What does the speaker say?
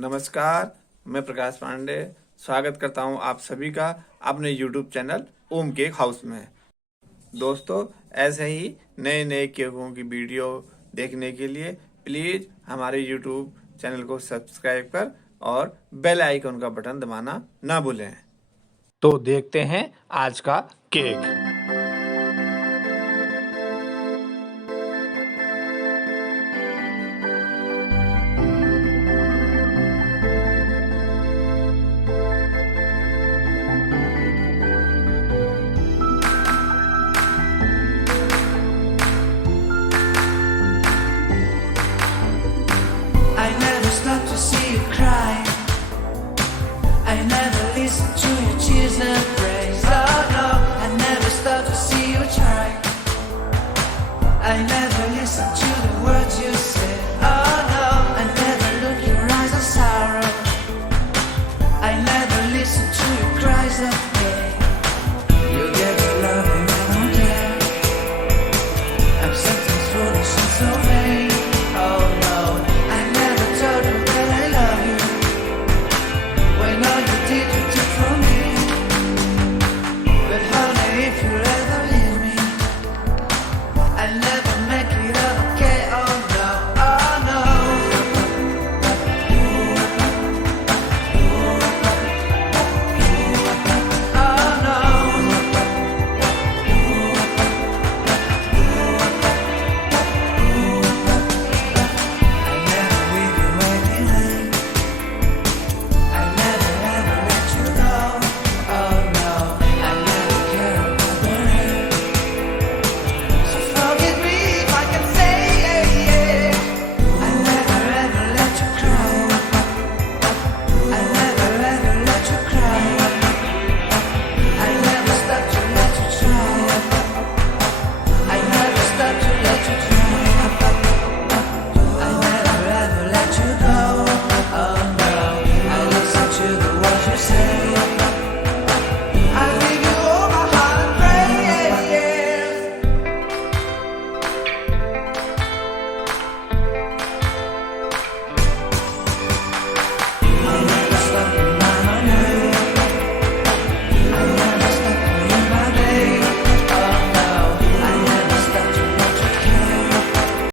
नमस्कार, मैं प्रकाश पांडे स्वागत करता हूं आप सभी का अपने YouTube चैनल ओम केक हाउस में। दोस्तों, ऐसे ही नए नए केकों की वीडियो देखने के लिए प्लीज़ हमारे YouTube चैनल को सब्सक्राइब कर और बेल आइकन का बटन दबाना ना भूलें। तो देखते हैं आज का केक।